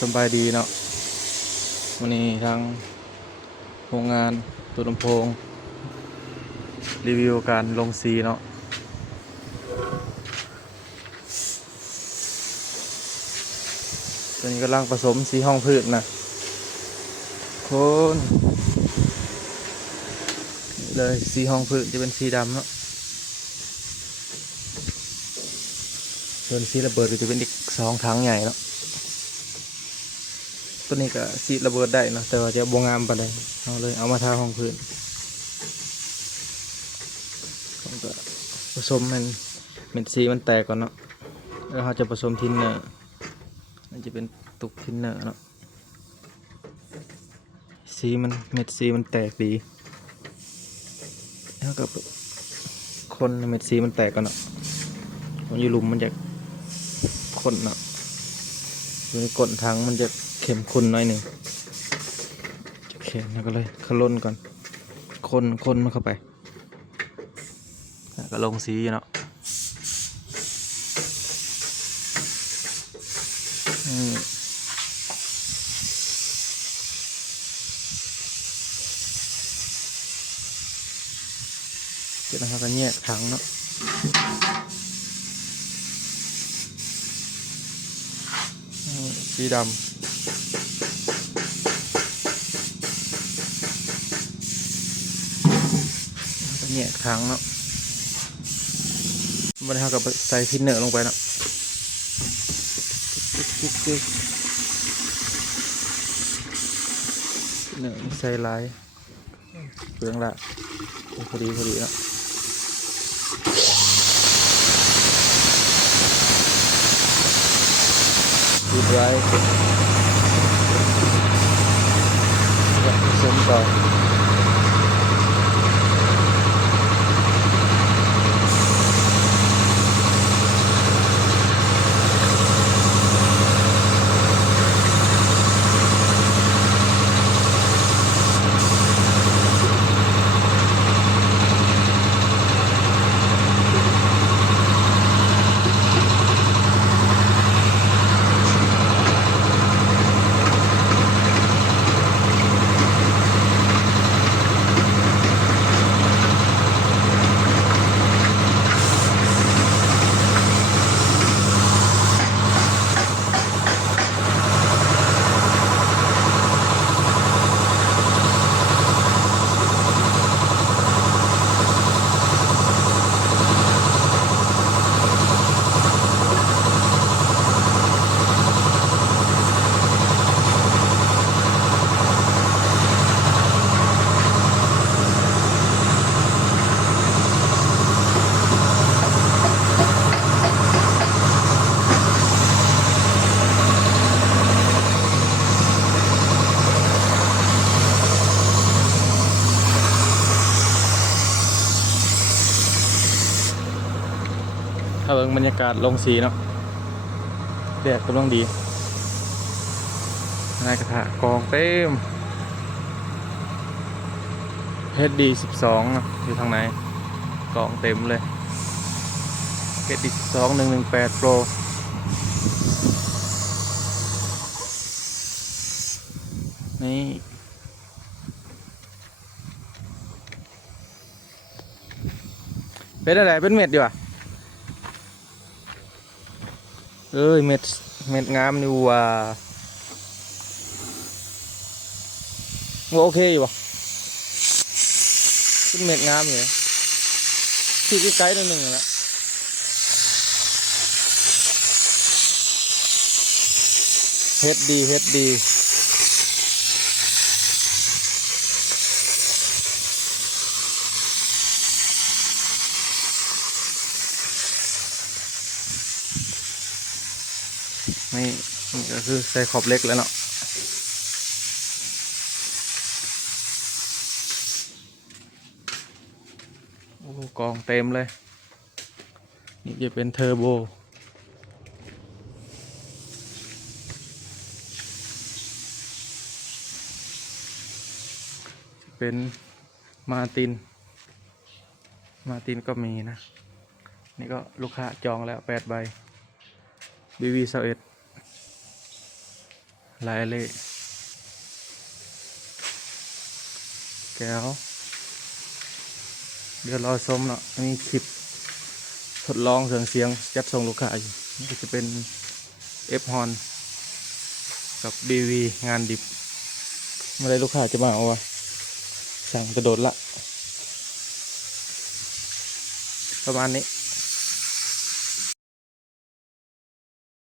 สบายดีเนาะวันนี้ทางโรงงานตัวลำโพง รีวิวการลงสีเนาะตัวนี้กำลังผสมสีห้องพืชนะคนเลยสีห้องพืชจะเป็นสีดำเนาะส่วนสีระเบิดก็จะเป็นอีกสองถังใหญ่เนาะ ตัวนี้ก็สีระเบิดได้เนาะแต่ว่าจะบงงามปานใดเอาเลยเอามาทาห้องพื้นผมก็ผสมมันเม็ดสีมันแตกก่อนเนาะแล้วเราจะผสมทินเนอร์มันจะเป็นตุกทินเนอร์เนาะสีมันเม็ดสีมันแตกดีแล้วก็คนเม็ดสีมันแตกก่อนเนาะมันอยู่ลุมมันจะคนเนาะอยู่ในก้นถังมันจะ เข้มข้นหน่อยหนึ่งจะเข็มแล้วก็เลยขล้นก่อนคนคนมันเข้าไปก็ลงสีเนาะอืมเจะนะครับก็แยกถังเนาะสีดำ เนี่ยครั้งเนาะมันเท่ากับใส่ทินเนอร์ลงไปเนาะจิ๊กจิ๊กทินเนอร์ใส่ลายเปลืองละพอดีพอดีเนาะดีไว้ผสมต่อ ถ้าเบิ่งบรรยากาศลงสีเนาะแดดกำลังดีนายกระทะกองเต็มเฮดดีสิบสองอยู่ทางไหนกองเต็มเลยเฮดดีสิสองหนึ่งหนึ่งแปดโปรนี่เป็นอะไรเป็นเม็ดอยู่อะ เอ้ยเม็ดเม็ดงามนี่ว่าว่าโอเคอยู่ปะขึ้นเม็ดงามอยู่นะที่ใกล้ๆนิดนึงนั่นแล้วเฮ็ดดีเฮ็ดดี นี่นี่ก็คือใส่ขอบเล็กแล้วเนาะโอ้กองเต็มเลย นี่จะเป็นเทอร์โบเป็นมาติน มาตินก็มีนะ นี่ก็ลูกค้าจองแล้วแปดใบ BV สเอ็ด ลายเล่แก้ว เดี๋ยวรอชมเนาะมีคลิปทดลองเครื่องเสียงจัดส่งลูกค้าอยู่นี่ก็จะเป็น F h o r n กับ BV งานดิบเมื่อไรลูกค้าจะมาเอาวะสั่งกระโดดละ ประมาณนี้